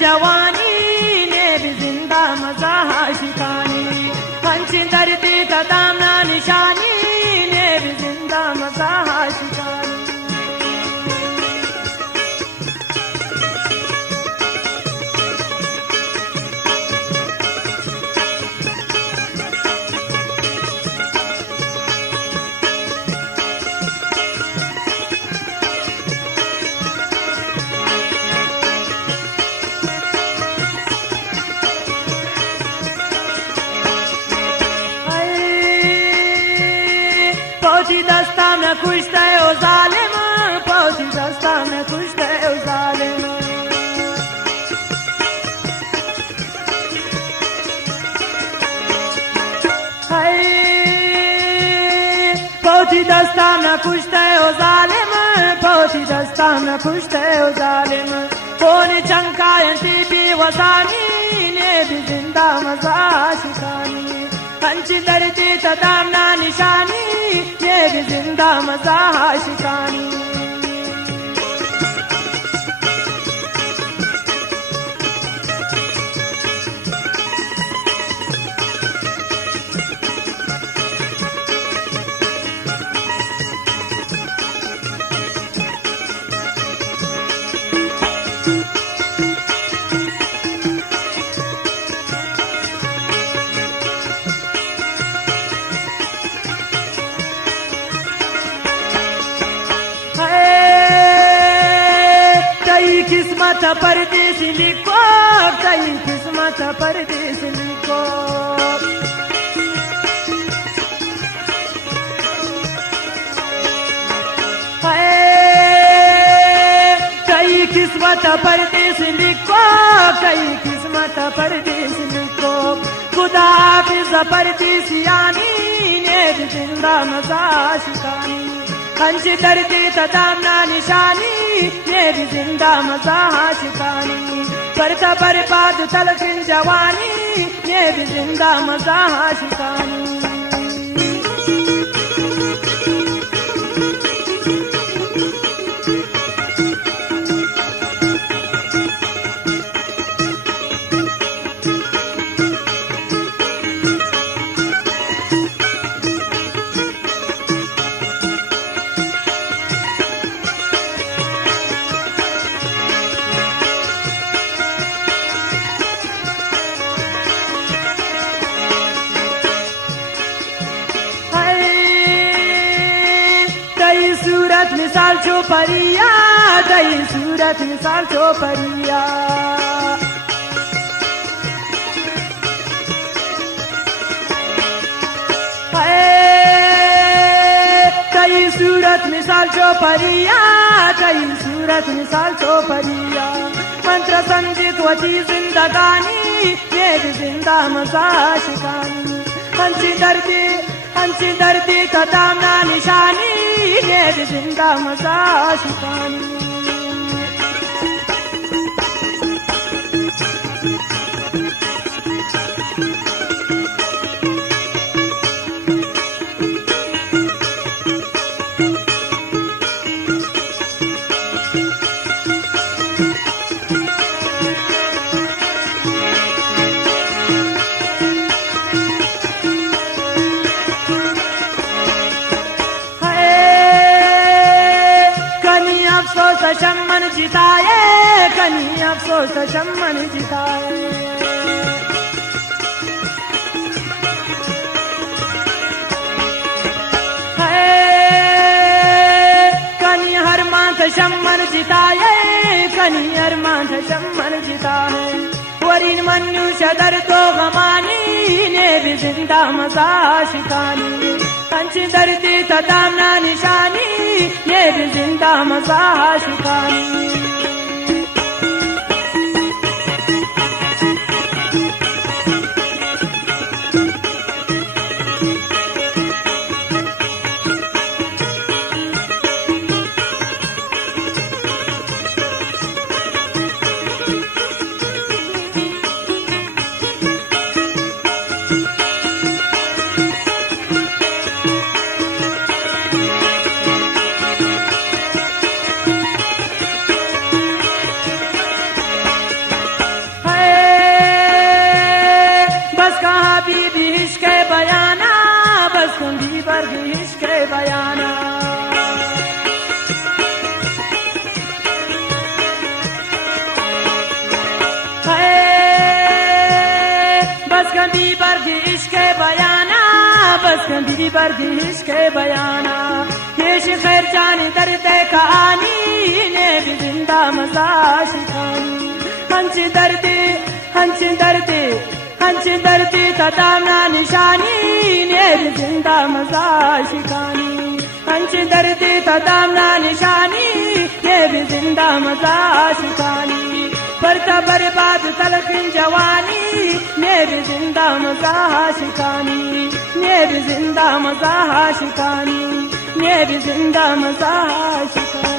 जवानी ने भी जिंदा मजा आशिकानी हंसी दर्दी तदामना निशानी ने भी जिंदा मजा आशिकानी पहुंची दस्ता में खुश थे ओ जालिम पहुंची दस्ता में खुश थे ओ जालिम पहुंची दस्ता में खुश थे ओ जालिम पहुंची दस्ता में खुश थे ओ जालिम कौन चंकायती भी वसानी ने भी जिंदा मजा शिकानी हंसी दर्दी तदामना निशानी ये भी जिंदा मजा शिकानी किस्मत परदेस लिखो कई किस्मत परदेस लिखो कई किस्मत परदेस लिखो कई किस्मत परदेस लिखो खुदा हाफिज परदेसियानी ने जिंदा मजा शिकानी हंसी दर्दी तदामना निशानी ये भी जिंदा मजा शिकानी परता बर्बाद तलखिन जवानी ये भी जिंदा मजा शिकानी सूरत मिसाल चौपरिया दई सूरत मिसाल चौपरिया दई सूरत मिसाल चौपरिया दई सूरत मिसाल चौपरिया मंत्र संजित वची जिंदगानी ये भी जिंदा मजा शिकानी हंसी दर्दी तदामना निशानी ये भी जिंदा मजा शिकानी अफसोस शम्मन जिताए कनी अफसोस शम्मन जिताए कनी हर मांथ शम्मन जिताए कनी हर मांथ शम्मन जिताए वरीन मनुष्य दर तो गमानी ने भी जिंदा मजा शिकानी हंसी दर्दी तदामना निशानी ये भी जिंदा मजा शिकानी बी बर्गी इश्क बयाना, बस बी बर्गी इश्क बयाना। ये खैर जानी दर्द कहानी ने भी जिंदा मजा शिकानी। हंच दर्दी तदामना निशानी ने भी जिंदा मजा शिकानी। हंच दर्दी तदामना निशानी ने भी जिंदा मजा शिकानी। बरता बर्बाद तलखिन जवानी ने भी जिंदा मजा शिकानी। ने भी जिंदा मजा शिकानी। ने भी जिंदा मजा शिकानी।